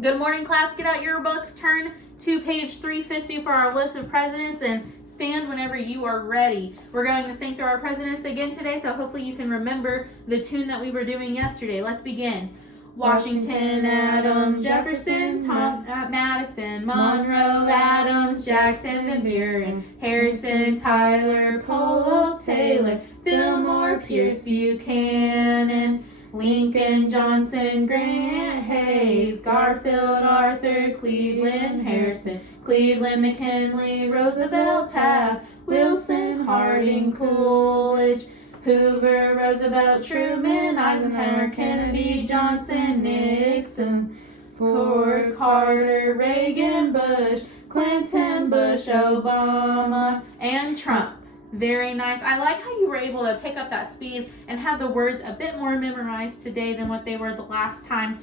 Good morning, class. Get out your books, turn to page 350 for our list of presidents, and stand whenever you are ready. We're going to sing through our presidents again today, so hopefully you can remember the tune that we were doing yesterday. Let's begin. Washington, Adams, Jefferson, Madison, Monroe, Adams, Jackson, Van Buren, Harrison, Tyler, Polk, Taylor, Fillmore, Pierce, Buchanan, Lincoln, Johnson, Grant, Hayes, Garfield, Arthur, Cleveland, Harrison, Cleveland, McKinley, Roosevelt, Taft, Wilson, Harding, Coolidge, Hoover, Roosevelt, Truman, Eisenhower, Kennedy, Johnson, Nixon, Ford, Carter, Reagan, Bush, Clinton, Bush, Obama, and Trump. Very nice. I like how you were able to pick up that speed and have the words a bit more memorized today than what they were the last time.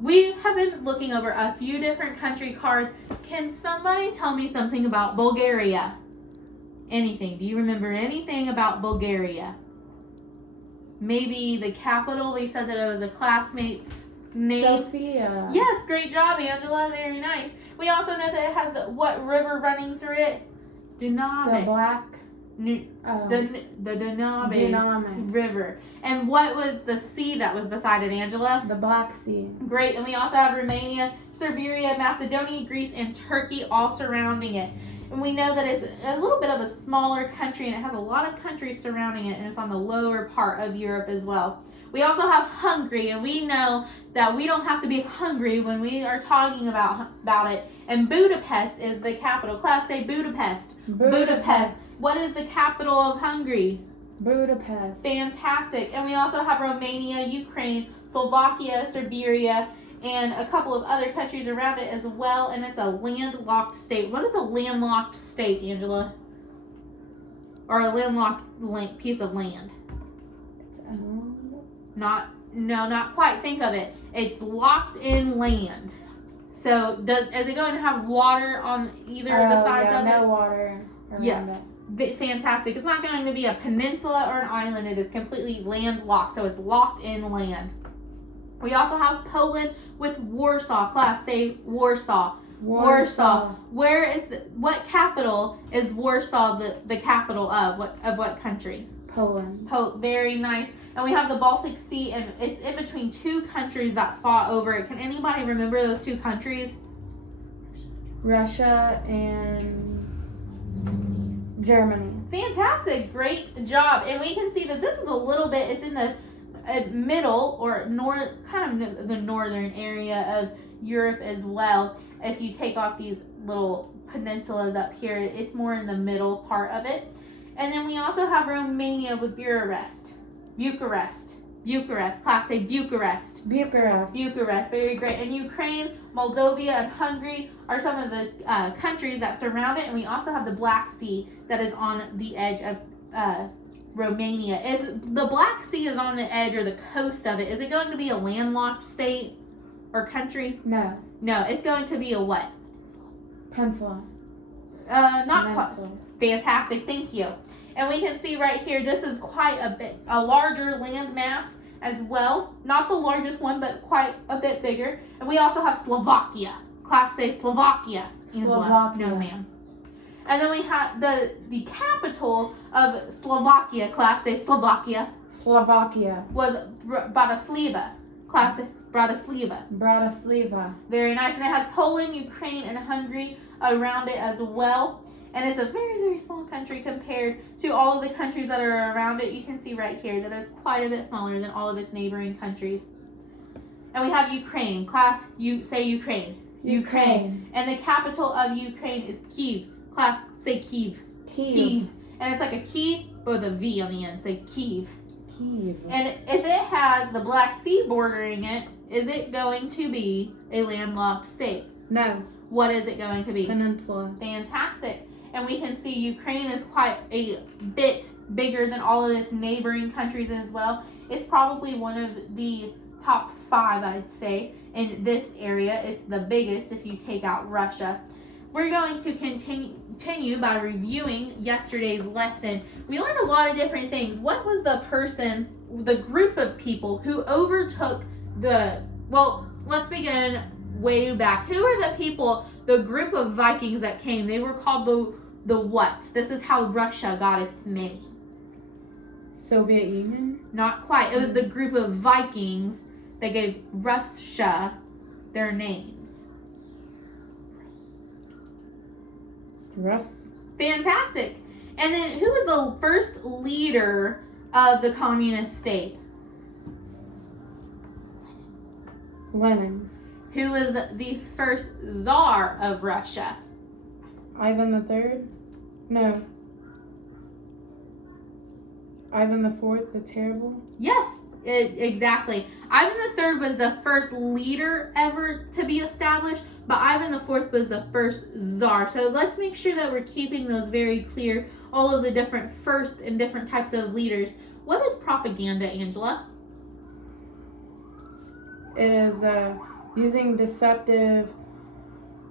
We have been looking over a few different country cards. Can somebody tell me something about Bulgaria? Anything? Do you remember anything about Bulgaria? Maybe the capital. We said that it was a classmate's name. Sofia. Yes, great job, Angela. Very nice. We also know that it has what river running through it? Danube. The Black. The Danube River. And what was the sea that was beside it, Angela? The Black Sea. Great. And we also have Romania, Serbia, Macedonia, Greece, and Turkey all surrounding it. And we know that it's a little bit of a smaller country, and it has a lot of countries surrounding it, and it's on the lower part of Europe as well. We also have Hungary, and we know that we don't have to be hungry when we are talking about it. And Budapest is the capital. Class, say Budapest. Budapest. What is the capital of Hungary? Budapest. Fantastic. And we also have Romania, Ukraine, Slovakia, Serbia, and a couple of other countries around it as well, and it's a landlocked state. What is a landlocked state, Angela? Or a landlocked piece of land? Not quite. Think of it. It's locked in land. So, is it going to have water on either of the sides of it? No water around it. Fantastic. It's not going to be a peninsula or an island. It is completely landlocked, so it's locked in land. We also have Poland with Warsaw. Class, say Warsaw. Warsaw. What capital is Warsaw the capital of? What country? Poland. Very nice. And we have the Baltic Sea, and it's in between two countries that fought over it. Can anybody remember those two countries? Russia and Germany. Fantastic. Great job. And we can see that this is a little bit, it's in the middle or kind of the northern area of Europe as well. If you take off these little peninsulas up here, it's more in the middle part of it. And then we also have Romania with Bucharest. Class, say Bucharest. Bucharest. Very great. And Ukraine, Moldova, and Hungary are some of the countries that surround it. And we also have the Black Sea that is on the edge of Romania. If the Black Sea is on the edge or the coast of it, is it going to be a landlocked state or country? No, it's going to be a what? Peninsula. Not quite. Fantastic, thank you. And we can see right here, this is quite a larger land mass as well. Not the largest one, but quite a bit bigger. And we also have Slovakia. Class, say Slovakia. Angela. Slovakia. No, ma'am. And then we have the capital of Slovakia. Class, say Slovakia. Was Bratislava. Class, say Bratislava. Very nice. And it has Poland, Ukraine, and Hungary around it as well. And it's a very, very small country compared to all of the countries that are around it. You can see right here that it's quite a bit smaller than all of its neighboring countries. And we have Ukraine. Class, you say Ukraine. And the capital of Ukraine is Kyiv. Class, say Kyiv. And it's like a key with a V on the end. Say Kyiv. And if it has the Black Sea bordering it, is it going to be a landlocked state? No. What is it going to be? Peninsula. Fantastic. And we can see Ukraine is quite a bit bigger than all of its neighboring countries as well. It's probably one of the top 5, I'd say, in this area. It's the biggest if you take out Russia. We're going to continue by reviewing yesterday's lesson. We learned a lot of different things. What was the group of people who overtook let's begin way back. Who are the people, the group of Vikings that came? They were called the what? This is how Russia got its name. Soviet Union? Not quite. It was the group of Vikings that gave Russia their names. Rus. Fantastic. And then who was the first leader of the communist state? Lenin. Who was the first Tsar of Russia? Ivan III? No. Ivan IV, the Terrible? Yes, exactly. Ivan III was the first leader ever to be established, but Ivan IV was the first Tsar. So let's make sure that we're keeping those very clear, all of the different first and different types of leaders. What is propaganda, Angela? It is using deceptive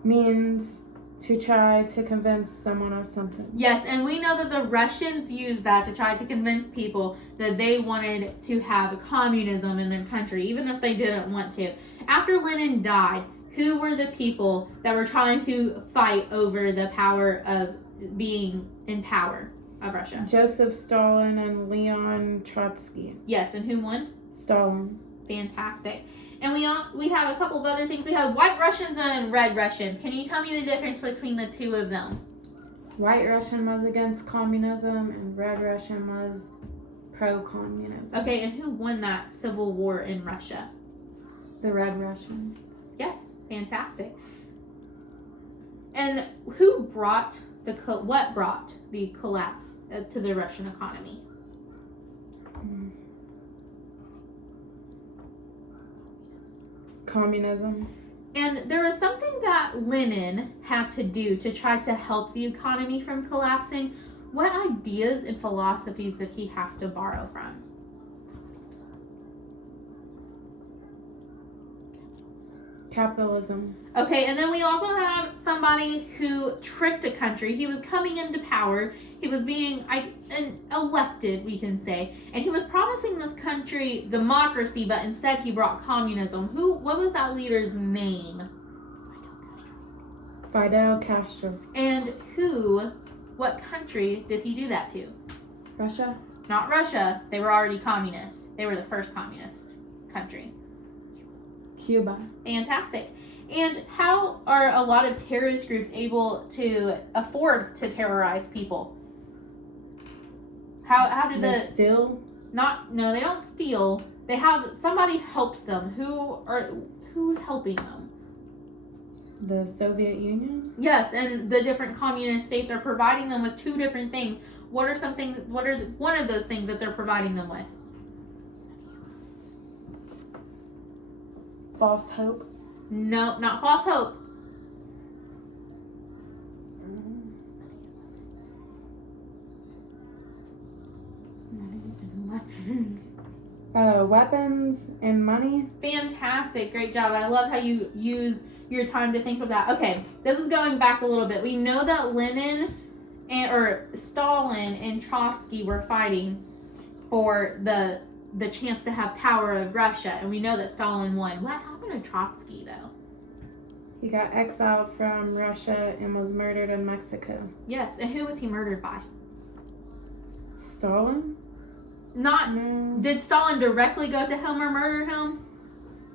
means to try to convince someone of something. Yes, and we know that the Russians used that to try to convince people that they wanted to have communism in their country, even if they didn't want to. After Lenin died, who were the people that were trying to fight over the power of being in power of Russia? Joseph Stalin and Leon Trotsky. Yes, and who won? Stalin. Fantastic. And we have a couple of other things. We have white Russians and red Russians. Can you tell me the difference between the two of them? White Russian was against communism and Red Russian was pro-communism. Okay, and who won that civil war in Russia? The Red Russian. Yes, fantastic. And who brought what brought the collapse to the Russian economy? Communism. And there was something that Lenin had to do to try to help the economy from collapsing. What ideas and philosophies did he have to borrow from? Capitalism. Okay, and then we also had somebody who tricked a country. He was coming into power. He was being elected, we can say, and he was promising this country democracy, but instead he brought communism. What was that leader's name? Fidel Castro. And what country did he do that to? Russia. Not Russia. They were already communists. They were the first communist country. Cuba. Fantastic. And how are a lot of terrorist groups able to afford to terrorize people? How do They steal? No, they don't steal. They have somebody helps them. Who's helping them? The Soviet Union? Yes, and the different communist states are providing them with two different things. What are one of those things that they're providing them with? False hope. No, not false hope. Weapons and money. Fantastic. Great job. I love how you used your time to think of that. Okay, this is going back a little bit. We know that Lenin or Stalin and Trotsky were fighting for the chance to have power of Russia, and we know that Stalin won. What happened to Trotsky, though? He got exiled from Russia and was murdered in Mexico. Yes, and who was he murdered by? Stalin? No. Did Stalin directly go to him or murder him?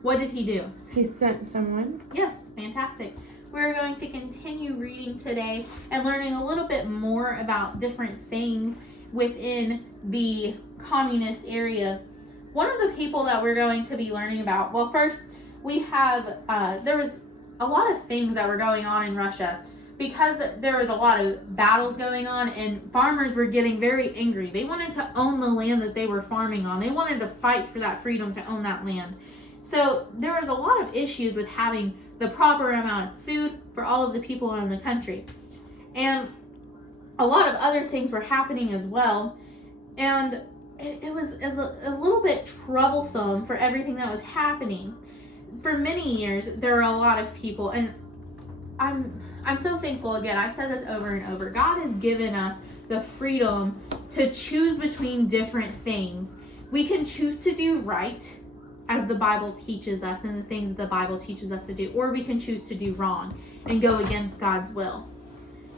What did he do? He sent someone. Yes, fantastic. We're going to continue reading today and learning a little bit more about different things within the communist area. One of the people that we're going to be learning about, well, first we have, there was a lot of things that were going on in Russia because there was a lot of battles going on and farmers were getting very angry. They wanted to own the land that they were farming on. They wanted to fight for that freedom to own that land. So there was a lot of issues with having the proper amount of food for all of the people in the country. And a lot of other things were happening as well. And it was a little bit troublesome for everything that was happening. For many years, there were a lot of people, and I'm so thankful. Again, I've said this over and over. God has given us the freedom to choose between different things. We can choose to do right, as the Bible teaches us and the things that the Bible teaches us to do, or we can choose to do wrong and go against God's will.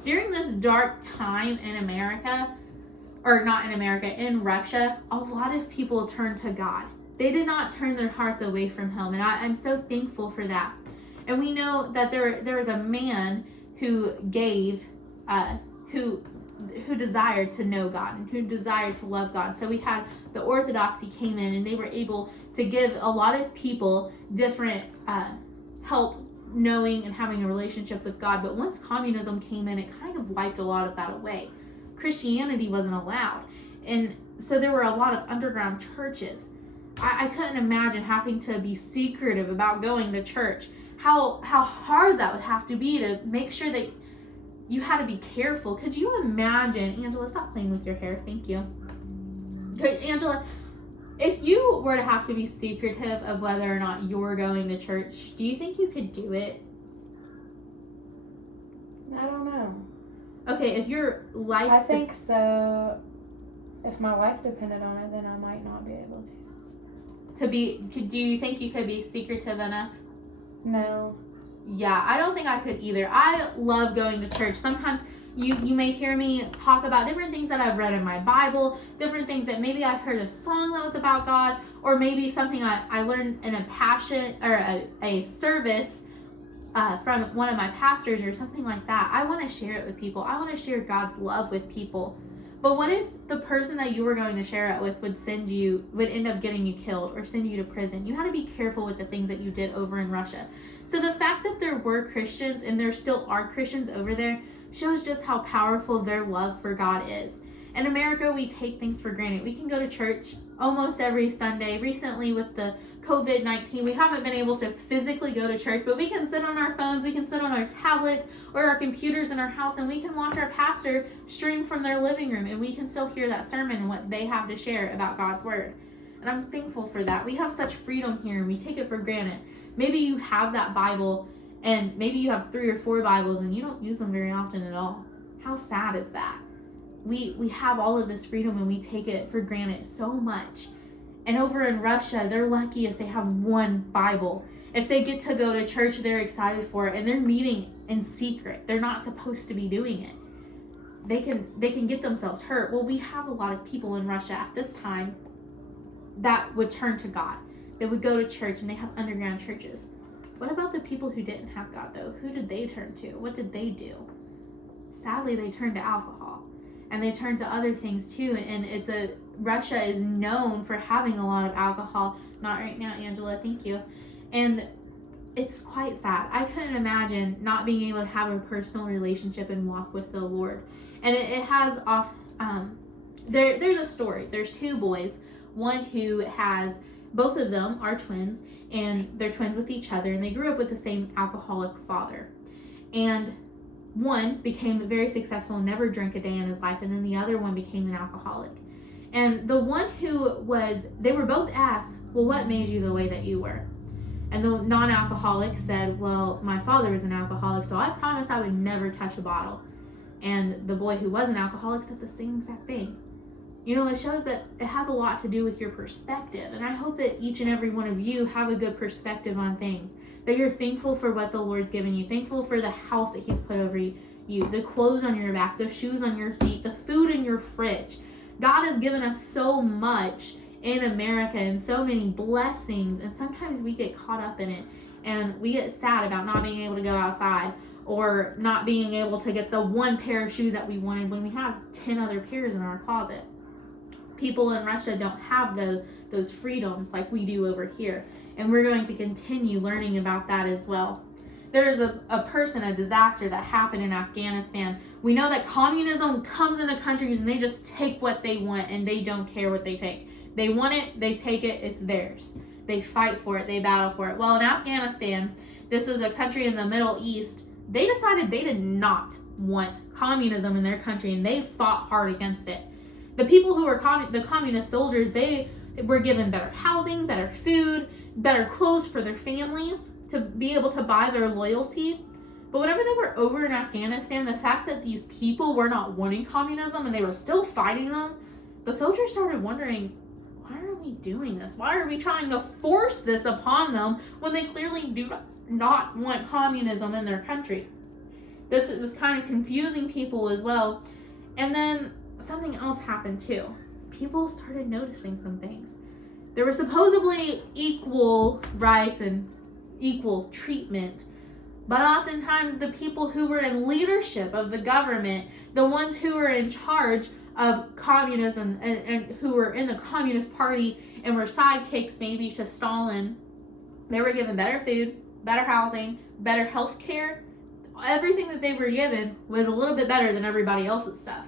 During this dark time in America, or not in America, in Russia, a lot of people turned to God. They did not turn their hearts away from him, and I'm so thankful for that. And we know that there was a man who gave, who desired to know God and who desired to love God. So we had the Orthodoxy came in, and they were able to give a lot of people different help knowing and having a relationship with God. But once communism came in, it kind of wiped a lot of that away. Christianity wasn't allowed. And so there were a lot of underground churches. I couldn't imagine having to be secretive about going to church. How hard that would have to be to make sure that you had to be careful. Could you imagine, Angela, stop playing with your hair, thank you. Angela, if you were to have to be secretive of whether or not you're going to church, do you think you could do it? I don't know. Okay, if your life... I think so. If my life depended on it, then I might not be able to. Do you think you could be secretive enough? No. Yeah, I don't think I could either. I love going to church. Sometimes you may hear me talk about different things that I've read in my Bible, different things that maybe I heard a song that was about God, or maybe something I learned in a passion or a service from one of my pastors or something like that. I want to share it with people. I want to share God's love with people. But what if the person that you were going to share it with would end up getting you killed or send you to prison? You had to be careful with the things that you did over in Russia. So the fact that there were Christians, and there still are Christians over there, shows just how powerful their love for God is. In America, we take things for granted. We can go to church almost every Sunday. Recently, with the COVID-19, we haven't been able to physically go to church, but we can sit on our phones, we can sit on our tablets or our computers in our house, and we can watch our pastor stream from their living room, and we can still hear that sermon and what they have to share about God's word. And I'm thankful for that. We have such freedom here, and we take it for granted. Maybe you have that Bible, and maybe you have 3 or 4 Bibles, and you don't use them very often at all. How sad is that? We have all of this freedom, and we take it for granted so much. And over in Russia, they're lucky if they have one Bible. If they get to go to church, they're excited for it, and they're meeting in secret. They're not supposed to be doing it. They can get themselves hurt. Well, we have a lot of people in Russia at this time that would turn to God. They would go to church, and they have underground churches. What about the people who didn't have God, though? Who did they turn to? What did they do? Sadly, they turned to alcohol. And they turn to other things too, and Russia is known for having a lot of alcohol. Not right now, Angela, thank you. And it's quite sad. I couldn't imagine not being able to have a personal relationship and walk with the Lord. And it has off. There's a story. There's 2 boys. One who has, both of them are twins, and they're twins with each other, and they grew up with the same alcoholic father. And one became very successful and never drank a day in his life, and then the other one became an alcoholic. And the one they were both asked, well, what made you the way that you were? And the non-alcoholic said, well, my father was an alcoholic, so I promised I would never touch a bottle. And the boy who was an alcoholic said the same exact thing. You know, it shows that it has a lot to do with your perspective. And I hope that each and every one of you have a good perspective on things. That you're thankful for what the Lord's given you. Thankful for the house that He's put over you. The clothes on your back, the shoes on your feet, the food in your fridge. God has given us so much in America and so many blessings. And sometimes we get caught up in it. And we get sad about not being able to go outside. Or not being able to get the one pair of shoes that we wanted when we have 10 other pairs in our closet. People in Russia don't have those freedoms like we do over here. And we're going to continue learning about that as well. There's a disaster that happened in Afghanistan. We know that communism comes into countries and they just take what they want and they don't care what they take. They want it, they take it, it's theirs. They fight for it, they battle for it. Well, in Afghanistan, this was a country in the Middle East. They decided they did not want communism in their country, and they fought hard against it. The people who were the communist soldiers, they were given better housing, better food, better clothes for their families to be able to buy their loyalty. But whenever they were over in Afghanistan, the fact that these people were not wanting communism and they were still fighting them, the soldiers started wondering, why are we doing this? Why are we trying to force this upon them when they clearly do not want communism in their country? This was kind of confusing people as well. And then something else happened too. People started noticing some things. There were supposedly equal rights and equal treatment, but oftentimes the people who were in leadership of the government, the ones who were in charge of communism and who were in the Communist Party and were sidekicks maybe to Stalin, they were given better food, better housing, better health care. Everything that they were given was a little bit better than everybody else's stuff.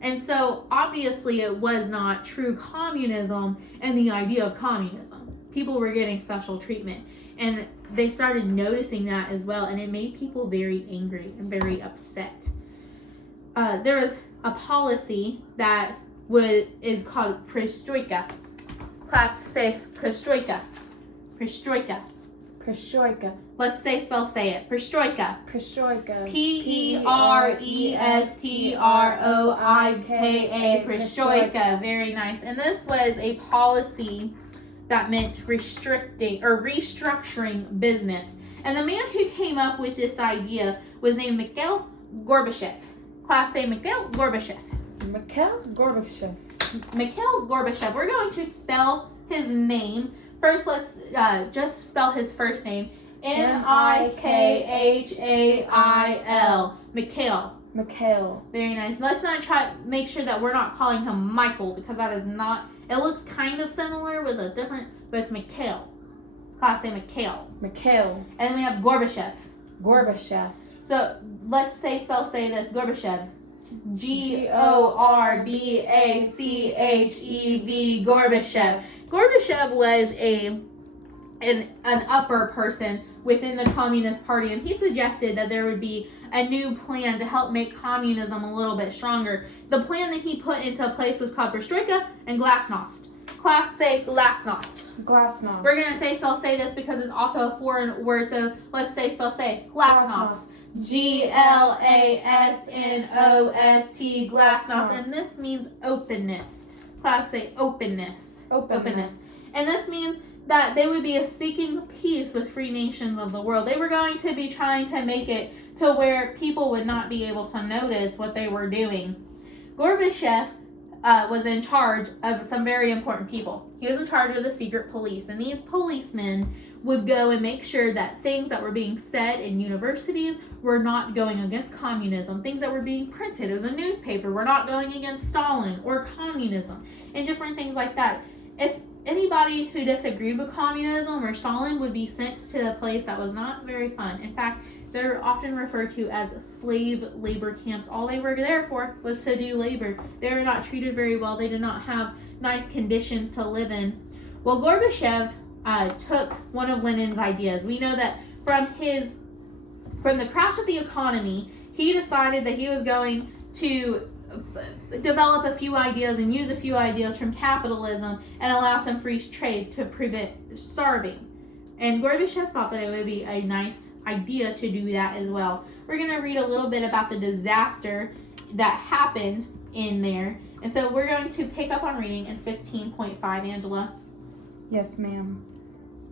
And so obviously it was not true communism and the idea of communism. People were getting special treatment, and they started noticing that as well, and it made people very angry and very upset. There was a policy that is called Perestroika. Class, say Perestroika. Perestroika. Perestroika. Let's say it. Perestroika. Perestroika. Perestroika. Perestroika. Very nice. And this was a policy that meant restricting or restructuring business. And the man who came up with this idea was named Mikhail Gorbachev. Class, say Mikhail Gorbachev. Mikhail Gorbachev. Mikhail Gorbachev. We're going to spell his name. First, let's just spell his first name. Mikhail. Mikhail. Very nice. Let's not make sure that we're not calling him Michael, because that is not, it looks kind of similar with a different, but it's Mikhail. Class, say Mikhail. Mikhail. And then we have Gorbachev. Gorbachev. So let's say this, Gorbachev. Gorbachev. Gorbachev. Gorbachev was an upper person within the Communist Party, and he suggested that there would be a new plan to help make communism a little bit stronger. The plan that he put into place was called Perestroika and Glasnost. Class, say Glasnost. Glasnost. We're going to say this because it's also a foreign word, so let's say Glasnost. Glasnost. Glasnost. And this means openness. Class, say openness. Openness. And this means that they would be seeking peace with free nations of the world. They were going to be trying to make it to where people would not be able to notice what they were doing. Gorbachev was in charge of some very important people. He was in charge of the secret police, and these policemen would go and make sure that things that were being said in universities were not going against communism. Things that were being printed in the newspaper were not going against Stalin or communism, and different things like that. If anybody who disagreed with communism or Stalin would be sent to a place that was not very fun. In fact, they're often referred to as slave labor camps. All they were there for was to do labor. They were not treated very well. They did not have nice conditions to live in. Well, Gorbachev took one of Lenin's ideas. We know that from the crash of the economy, he decided that he was going to develop a few ideas and use a few ideas from capitalism and allow some free trade to prevent starving. And Gorbachev thought that it would be a nice idea to do that as well. We're going to read a little bit about the disaster that happened in there. And so we're going to pick up on reading in 15.5, Angela. Yes, ma'am.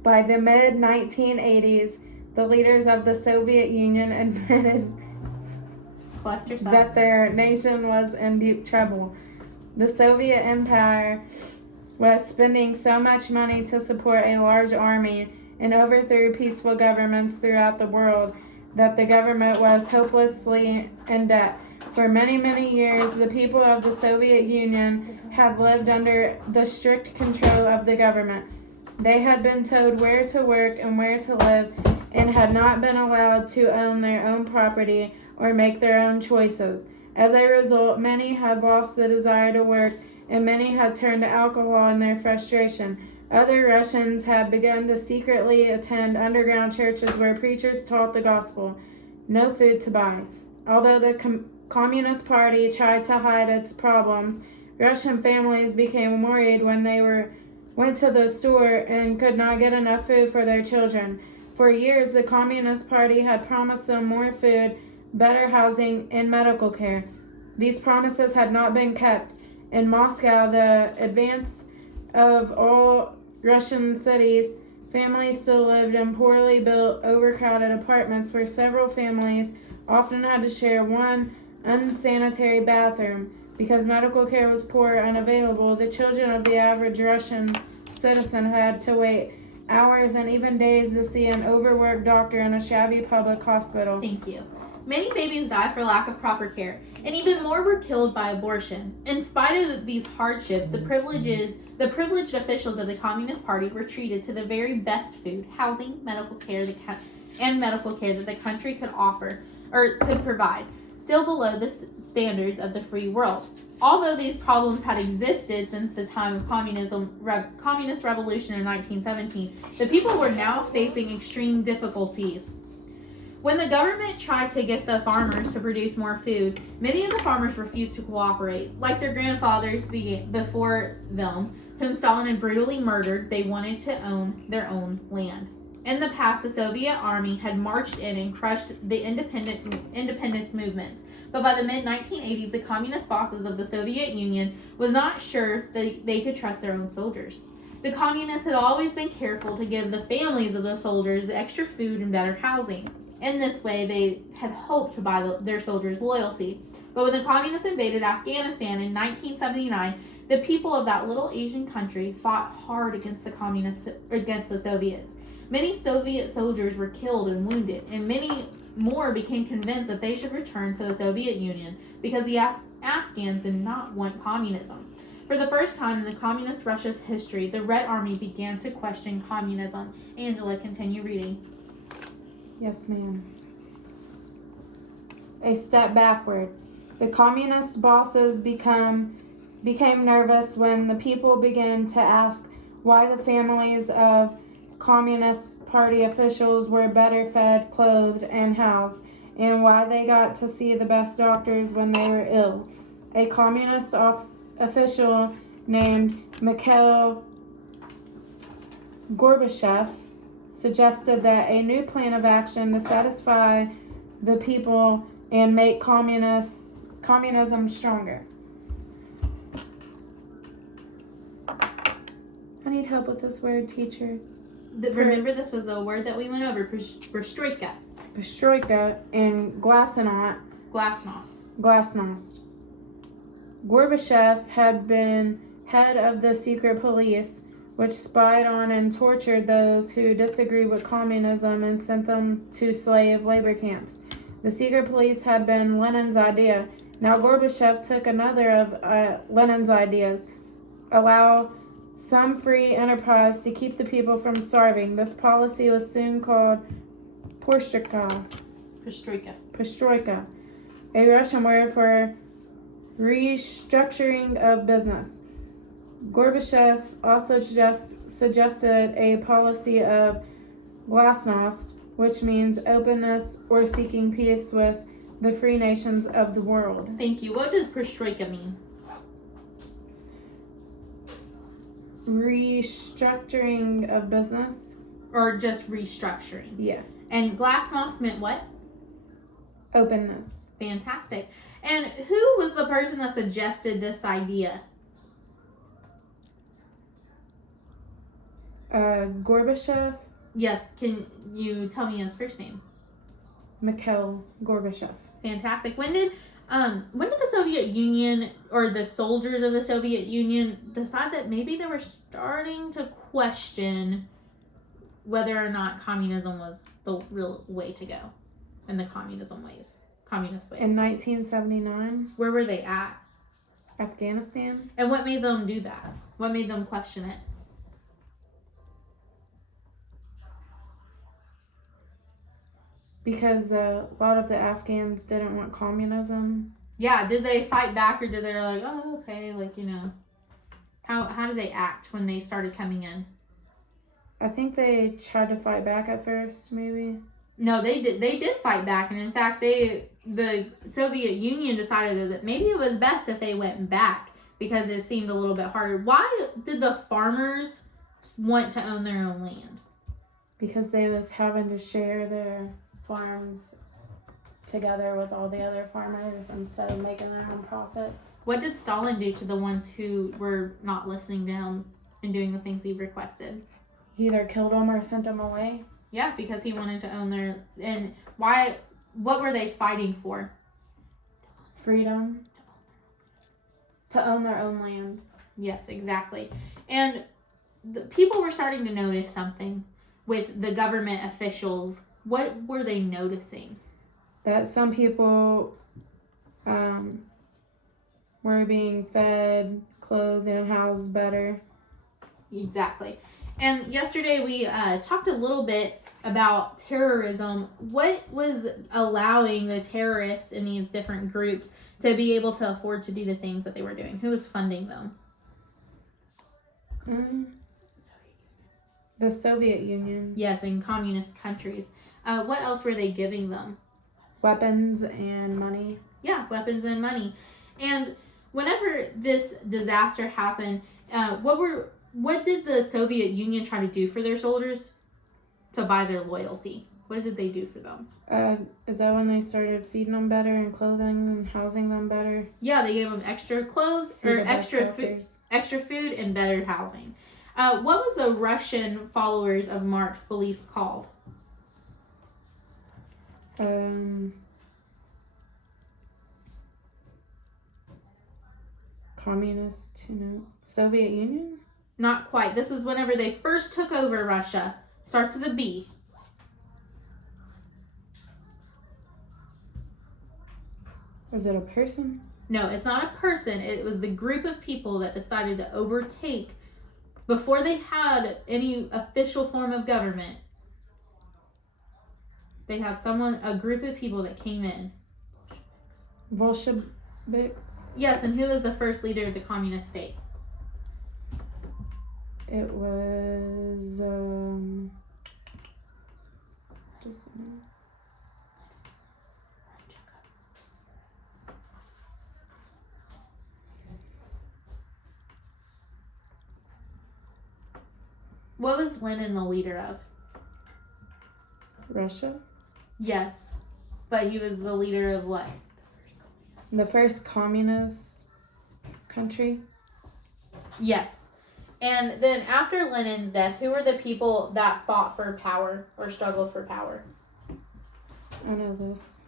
By the mid-1980s, the leaders of the Soviet Union admitted that their nation was in deep trouble. The Soviet Empire was spending so much money to support a large army and overthrew peaceful governments throughout the world that the government was hopelessly in debt. For many, many years, the people of the Soviet Union had lived under the strict control of the government. They had been told where to work and where to live, and had not been allowed to own their own property or make their own choices. As a result, many had lost the desire to work, and many had turned to alcohol in their frustration. Other Russians had begun to secretly attend underground churches where preachers taught the gospel. No food to buy. Although the Communist Party tried to hide its problems, Russian families became worried when they went to the store and could not get enough food for their children. For years, the Communist Party had promised them more food, better housing, and medical care. These promises had not been kept. In Moscow, the advance of all Russian cities, families still lived in poorly built, overcrowded apartments where several families often had to share one unsanitary bathroom. Because medical care was poor or unavailable, the children of the average Russian citizen had to wait hours and even days to see an overworked doctor in a shabby public hospital. Thank you. Many babies died for lack of proper care, and even more were killed by abortion. In spite of these hardships, the privileged officials of the Communist Party were treated to the very best food, housing, medical care that the country could offer or could provide, still below the standards of the free world. Although these problems had existed since the time of communist revolution in 1917, the people were now facing extreme difficulties. When the government tried to get the farmers to produce more food, many of the farmers refused to cooperate. Like their grandfathers before them, whom Stalin had brutally murdered, they wanted to own their own land. In the past, the Soviet army had marched in and crushed the independence movements. But by the mid-1980s, the communist bosses of the Soviet Union was not sure that they could trust their own soldiers. The communists had always been careful to give the families of the soldiers extra food and better housing. In this way, they had hoped to buy their soldiers' loyalty. But when the communists invaded Afghanistan in 1979, the people of that little Asian country fought hard against the Soviets. Many Soviet soldiers were killed and wounded, and many more became convinced that they should return to the Soviet Union because the Afghans did not want communism. For the first time in the communist Russia's history, the Red Army began to question communism. Angela, continue reading. Yes, ma'am. A step backward. The communist bosses became nervous when the people began to ask why the families of Communist Party officials were better fed, clothed, and housed, and why they got to see the best doctors when they were ill. A communist official named Mikhail Gorbachev suggested that a new plan of action to satisfy the people and make communism stronger. I need help with this word, teacher. Remember, this was the word that we went over, perestroika. Perestroika and glasnost. Gorbachev had been head of the secret police, which spied on and tortured those who disagreed with communism and sent them to slave labor camps. The secret police had been Lenin's idea. Now Gorbachev took another of Lenin's ideas: allow some free enterprise to keep the people from starving. This policy was soon called perestroika, a Russian word for restructuring of business. Gorbachev also suggested a policy of glasnost, which means openness or seeking peace with the free nations of the world. Thank you. What does perestroika mean? Restructuring of business. Or just restructuring? Yeah. And glasnost meant what? Openness. Fantastic. And who was the person that suggested this idea? Gorbachev. Yes, can you tell me his first name? Mikhail Gorbachev. Fantastic. When did the Soviet Union, or the soldiers of the Soviet Union, decide that maybe they were starting to question whether or not communism was the real way to go, and the communist ways? In 1979. Where were they at? Afghanistan. And what made them do that? What made them question it? Because a lot of the Afghans didn't want communism. Yeah, did they fight back, or did they like, oh, okay, like, you know, how did they act when they started coming in? I think they tried to fight back at first, maybe. No, they did fight back, and in fact, the Soviet Union decided that maybe it was best if they went back because it seemed a little bit harder. Why did the farmers want to own their own land? Because they was having to share their farms together with all the other farmers instead of making their own profits. What did Stalin do to the ones who were not listening to him and doing the things he requested. He either killed them or sent them away. Yeah, because he wanted to own their... And why... What were they fighting for? Freedom. To own their own land. Yes, exactly. And the people were starting to notice something with the government officials. What were they noticing? That some people were being fed, clothed, and housed better. Exactly. And yesterday we talked a little bit about terrorism. What was allowing the terrorists in these different groups to be able to afford to do the things that they were doing? Who was funding them? The Soviet Union. Yes, in communist countries. What else were they giving them? Weapons and money. Yeah, weapons and money. And whenever this disaster happened, what did the Soviet Union try to do for their soldiers to buy their loyalty? What did they do for them? Is that when they started feeding them better and clothing and housing them better? Yeah, they gave them extra clothes or extra food and better housing. What was the Russian followers of Marx's beliefs called? Communist, Soviet Union? Not quite. This is whenever they first took over Russia. Starts with a B. Was it a person? No, it's not a person. It was the group of people that decided to overtake before they had any official form of government. They had a group of people that came in. Bolsheviks? Yes, and who was the first leader of the communist state? It was, just a minute. What was Lenin the leader of? Russia? Yes, but he was the leader of what? The first communist country? Yes. And then after Lenin's death, who were the people that fought for power or struggled for power? I know this.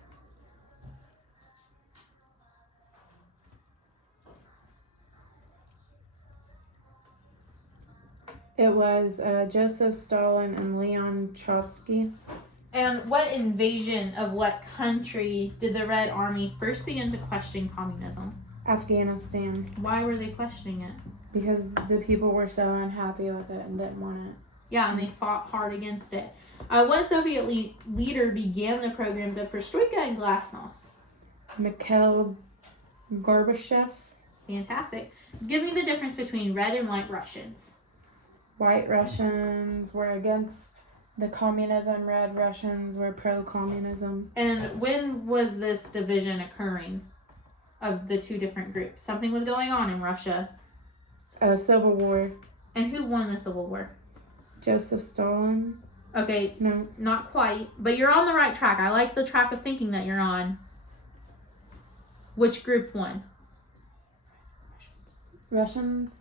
It was Joseph Stalin and Leon Trotsky. And what invasion of what country did the Red Army first begin to question communism? Afghanistan. Why were they questioning it? Because the people were so unhappy with it and didn't want it. Yeah, and they fought hard against it. What Soviet leader began the programs of Perestroika and Glasnost? Mikhail Gorbachev. Fantastic. Give me the difference between red and white Russians. White Russians were against the communism. Red Russians were pro-communism. And when was this division occurring of the two different groups? Something was going on in Russia. A civil war. And who won the Civil War? Joseph Stalin. Okay, No. not quite, but you're on the right track. I like the track of thinking that you're on. Which group won? Russians?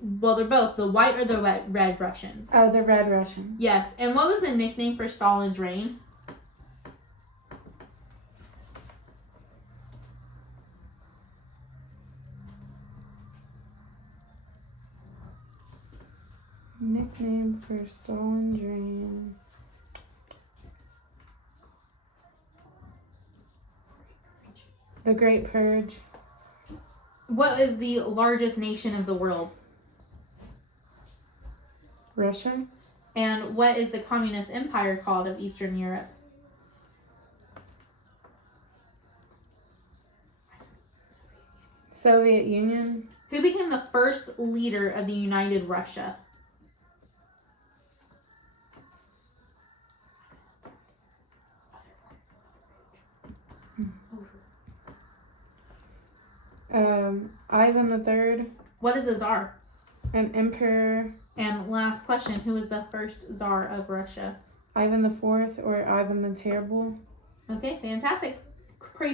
Well, they're both the white or the red Russians. Oh, the Red Russians. Yes, and what was the nickname for Stalin's reign? Nickname for Stalin's reign. The Great Purge. What is the largest nation of the world? Russia. And what is the communist empire called of Eastern Europe? Soviet Union. Who became the first leader of the United Russia? Ivan III. What is a czar? An emperor. And last question, who was the first czar of Russia? Ivan IV or Ivan the Terrible. Okay, fantastic.